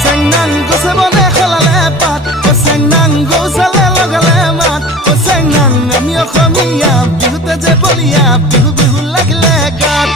চেংনাং গছে বনে খলালে পাত চেংনাং গৌচালে লগালে মাত চেংনাং আমি অসমীয়া বিহুতে যে বলিয়া বিহু বিহু লাগিলে গাত